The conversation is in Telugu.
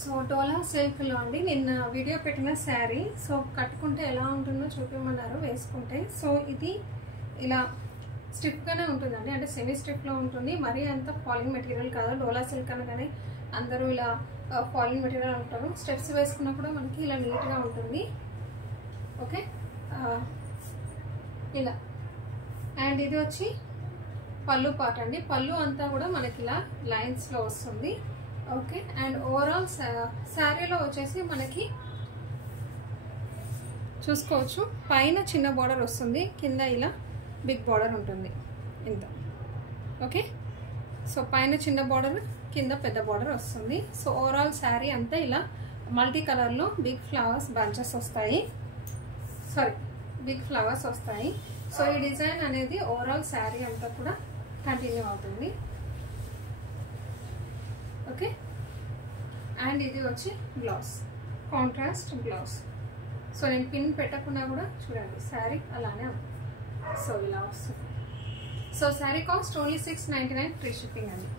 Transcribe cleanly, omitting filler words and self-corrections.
సో డోలా సిల్క్లో అండి నిన్న వీడియో పెట్టిన శారీ. సో కట్టుకుంటే ఎలా ఉంటుందో చూపించమన్నారు వేసుకుంటే. సో ఇది ఇలా స్టిఫ్గానే ఉంటుందండి, అంటే సెమీ స్టిఫ్లో ఉంటుంది. మరీ అంత ఫాలింగ్ మెటీరియల్ కాదు. డోలా సిల్క్ అనగానే అందరూ ఇలా ఫాలింగ్ మెటీరియల్ ఉంటారు. స్టెప్స్ వేసుకున్నప్పుడు మనకి ఇలా నీట్గా ఉంటుంది. ఓకే, ఇలా. అండ్ ఇది వచ్చి పళ్ళు పార్ట్ అండి. పళ్ళు అంతా కూడా మనకి ఇలా లైన్స్లో వస్తుంది. ఓకే, అండ్ ఓవరాల్ శారీలో వచ్చేసి మనకి చూసుకోవచ్చు పైన చిన్న బార్డర్ వస్తుంది, కింద ఇలా బిగ్ బార్డర్ ఉంటుంది ఇంత. ఓకే, సో పైన చిన్న బార్డర్, కింద పెద్ద బార్డర్ వస్తుంది. సో ఓవరాల్ శారీ అంతా ఇలా మల్టీ కలర్లో బిగ్ ఫ్లవర్స్ బంచెస్ వస్తాయి, సారీ బిగ్ ఫ్లవర్స్ వస్తాయి. సో ఈ డిజైన్ అనేది ఓవరాల్ శారీ అంతా కూడా కంటిన్యూ అవుతుంది. ఓకే, అండ్ ఇది వచ్చి బ్లౌజ్, కాంట్రాస్ట్ బ్లౌజ్. సో నేను పిన్ పెట్టకుండా కూడా చూడండి శారీ అలానే ఉంది. సో ఇలా వస్తుంది. So sari cost only 699 free shipping అండి.